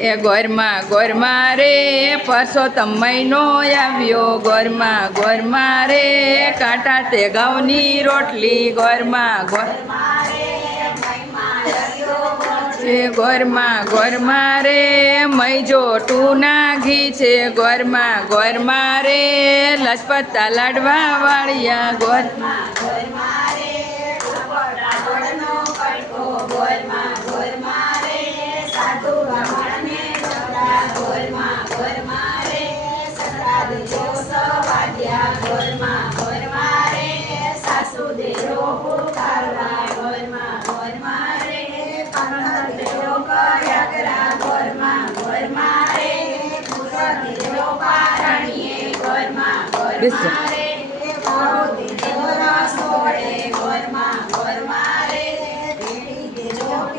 એ ગોરમાં રે પરસોત્તમ મહિનો આવ્યો ગોરમાં રે કાંટા તે ઘઉંની રોટલી ગોરમાં રે મૈજો ટૂના ઘી છે ગોરમાં રે લજપતા લાડવા વાળિયા ગોરમાં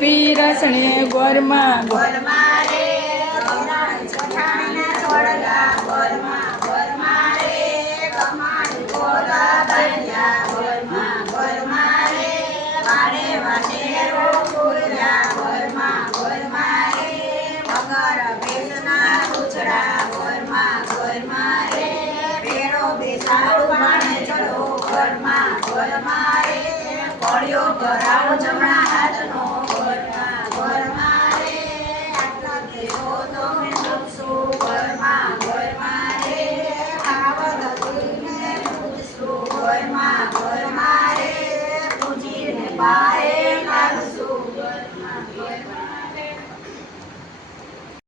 પીરસણે ગોરમાં પડ્યો કરાવો